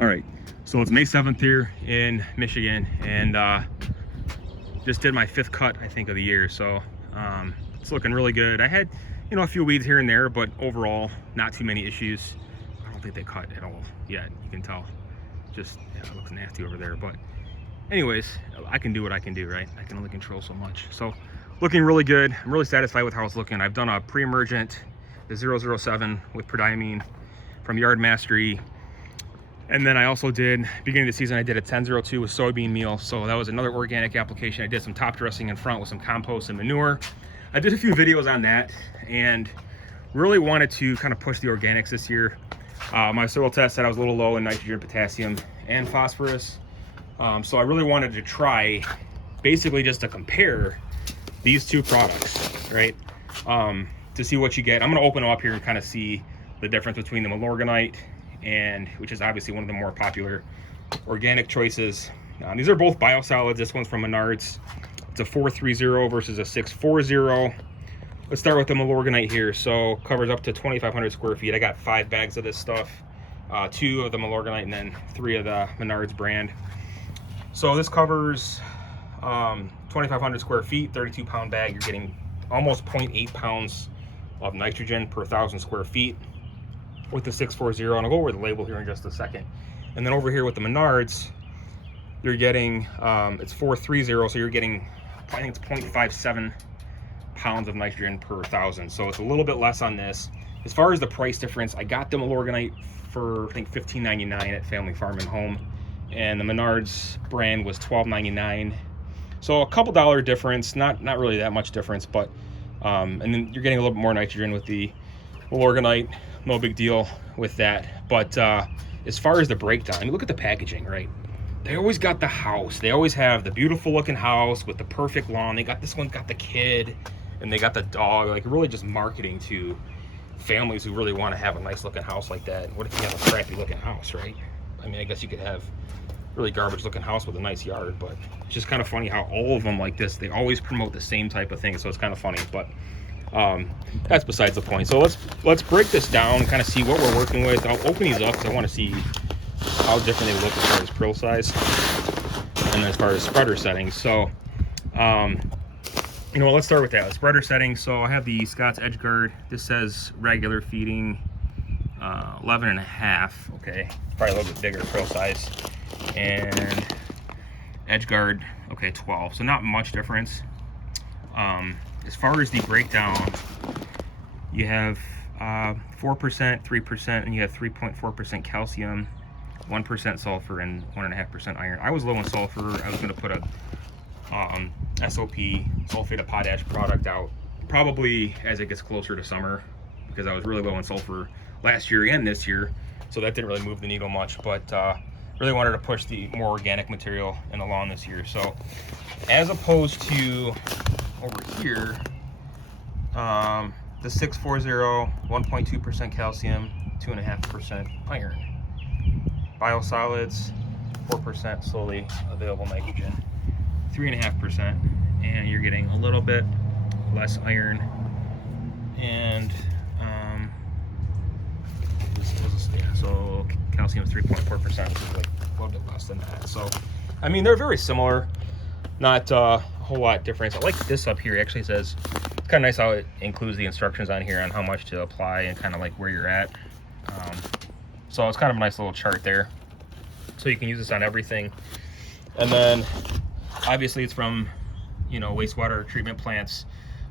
All right, so it's May 7th here in Michigan, and just did my 5th cut, I think, of the year. So it's looking really good. I had, you know, a few weeds here and there, but overall, not too many issues. I don't think they cut at all yet. You can tell. Just, yeah, it looks nasty over there. But anyways, I can do what I can do, right? I can only control so much. So looking really good. I'm really satisfied with how it's looking. I've done a pre-emergent, the 007 with prodiamine from Yard Mastery. And then I also did, beginning of the season, I did a 1002 with soybean meal. So that was another organic application. I did some top dressing in front with some compost and manure. I did a few videos on that and really wanted to kind of push the organics this year. My soil test said I was a little low in nitrogen, potassium, and phosphorus. So I really wanted to try basically just to compare these two products, right? To see what you get. I'm gonna open them up here and kind of see the difference between the Milorganite, and which is obviously one of the more popular organic choices. These are both biosolids. This one's from Menards. It's a 430 versus a 640. Let's start with the Milorganite here. So covers up to 2,500 square feet. I got 5 bags of this stuff, 2 of the Milorganite and then 3 of the Menards brand. So this covers 2,500 square feet, 32-pound bag. You're getting almost 0.8 pounds of nitrogen per 1,000 square feet with the 640, and I'll go over the label here in just a second. And then over here with the Menards, you're getting, it's 430, so you're getting, I think it's 0.57 pounds of nitrogen per 1,000. So it's a little bit less on this. As far as the price difference, I got the Milorganite for, I think, $15.99 at Family Farm and Home, and the Menards brand was $12.99. So a couple dollar difference, not really that much difference, but, and then you're getting a little bit more nitrogen with the Milorganite. No big deal with that. But as far as the breakdown, you look at the packaging, right? They always got the house. They always have the beautiful looking house with the perfect lawn. They got this one, got the kid, and they got the dog. Like, really just marketing to families who really want to have a nice looking house like that. What if you have a crappy looking house, right? I mean, I guess you could have really garbage looking house with a nice yard, but it's just kind of funny how all of them like this, they always promote the same type of thing. So it's kind of funny, but that's besides the point. So let's break this down and kind of see what we're working with. I'll open these up because I want to see how different they look as far as prill size and as far as spreader settings. So you know, let's start with that. The spreader settings. So I have the Scott's Edge Guard. This says regular feeding 11.5. Okay, probably a little bit bigger prill size. And Edge Guard, okay, 12. So not much difference. As far as the breakdown, you have 4%, 3%, and you have 3.4% calcium, 1% sulfur, and 1.5% iron. I was low in sulfur. I was going to put a SOP, sulfate of potash product out probably as it gets closer to summer, because I was really low in sulfur last year and this year, so that didn't really move the needle much. But really wanted to push the more organic material in the lawn this year. So as opposed to over here, the 640, 1.2% calcium, 2.5% iron. Biosolids, 4% solely available nitrogen, 3.5%, and you're getting a little bit less iron. And so calcium is 3.4%, which is like a little bit less than that. So, I mean, they're very similar, not a whole lot difference. I like this up here. It actually says, it's kind of nice how it includes the instructions on here on how much to apply and kind of like where you're at. So it's kind of a nice little chart there. So you can use this on everything. And then obviously it's from, you know, wastewater treatment plants,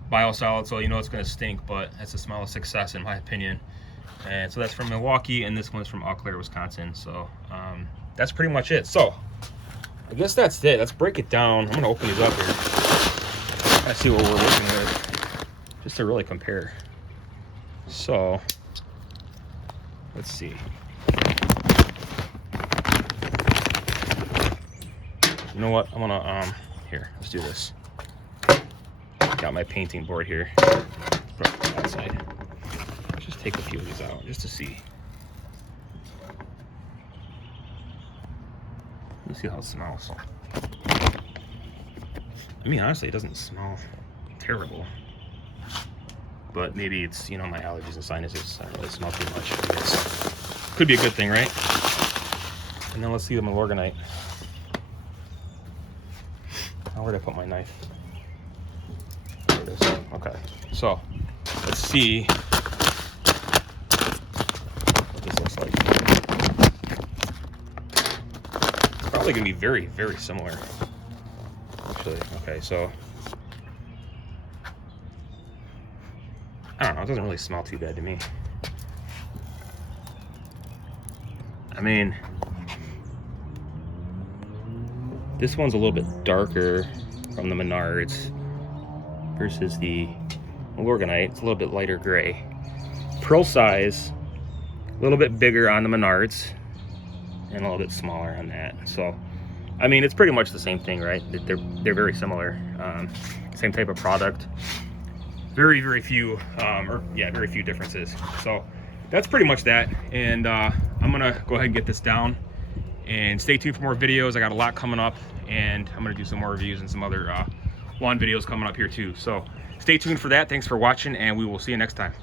biosolid, so you know it's going to stink, but that's a smell of success in my opinion. And so that's from Milwaukee, and this one's from Eau Claire, Wisconsin. So that's pretty much it. So I guess that's it. Let's break it down. I'm going to open these up here. I see what we're working with, just to really compare. So let's see. You know what? I'm gonna here. Let's do this. Got my painting board here. Put it on that side. Let's just take a few of these out just to see. Let's see how it smells. I mean, honestly, it doesn't smell terrible. But maybe it's, you know, my allergies and sinuses. I don't really smell too much. Could be a good thing, right? And then let's see the Milorganite. Oh, where did I put my knife? There it is. Okay, so let's see what this looks like. Probably gonna be very, very similar. Actually, okay, so I don't know, it doesn't really smell too bad to me. I mean, this one's a little bit darker from the Menards versus the Milorganite. It's a little bit lighter gray. Pearl size, a little bit bigger on the Menards and a little bit smaller on that. So, I mean, it's pretty much the same thing, right? They're very similar. Same type of product. Very, very few, very few differences. So that's pretty much that. And I'm gonna go ahead and get this down. And stay tuned for more videos. I got a lot coming up, and I'm gonna do some more reviews and some other lawn videos coming up here too. So stay tuned for that. Thanks for watching, and we will see you next time.